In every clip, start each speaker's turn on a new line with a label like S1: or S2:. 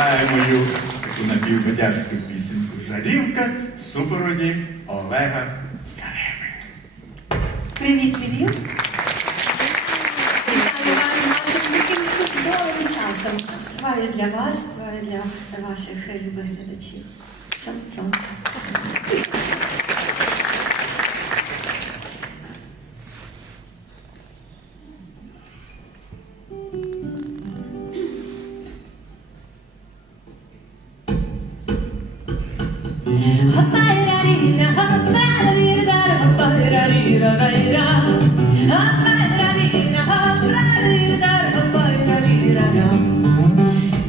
S1: Має мою таку напівбадярську пісеньку Жарівка в супроводі Олега Яреми.
S2: Привіт, Львів! Вітаю вас таким чудовим часом. Співаю для вас, співаю для ваших любих глядачів. Цьом,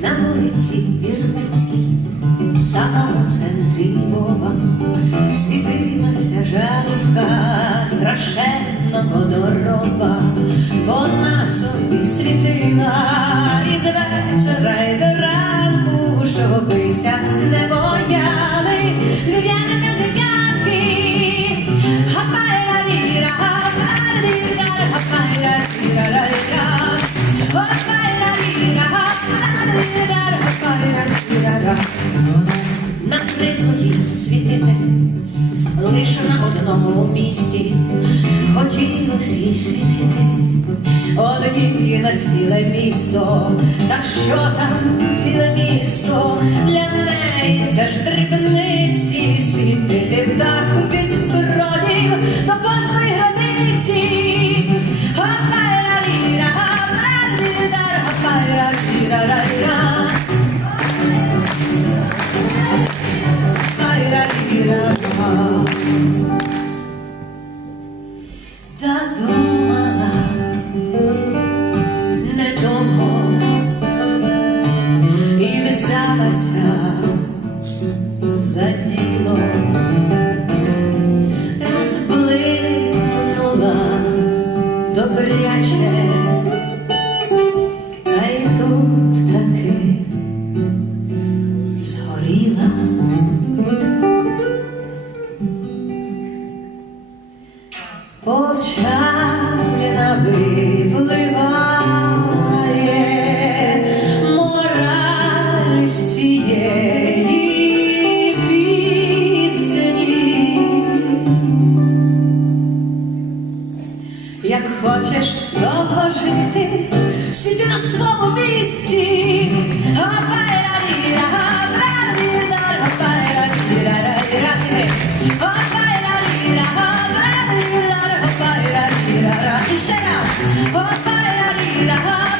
S2: На вулиці Вірницькій, в самому центрі Львова, світилася жалівка страшенно годорова. Вона собі світила із вечора придворі лише на одному місці хотілося їй світити одній на ціле місто, та що там ціле місто для неї це ж дрібниці світити птаху від бродів до пошли границі. Хапай-ра-рі-ра, хапай-ра-рі-ра, хапай-ра-рі-ра-ра-ра. Та думала недовго і взялася за діло, розблимнула добряче, повчання випливає мораль пісні, як хочеш довго жити, жити на своєму місці. Oh, la, la, la.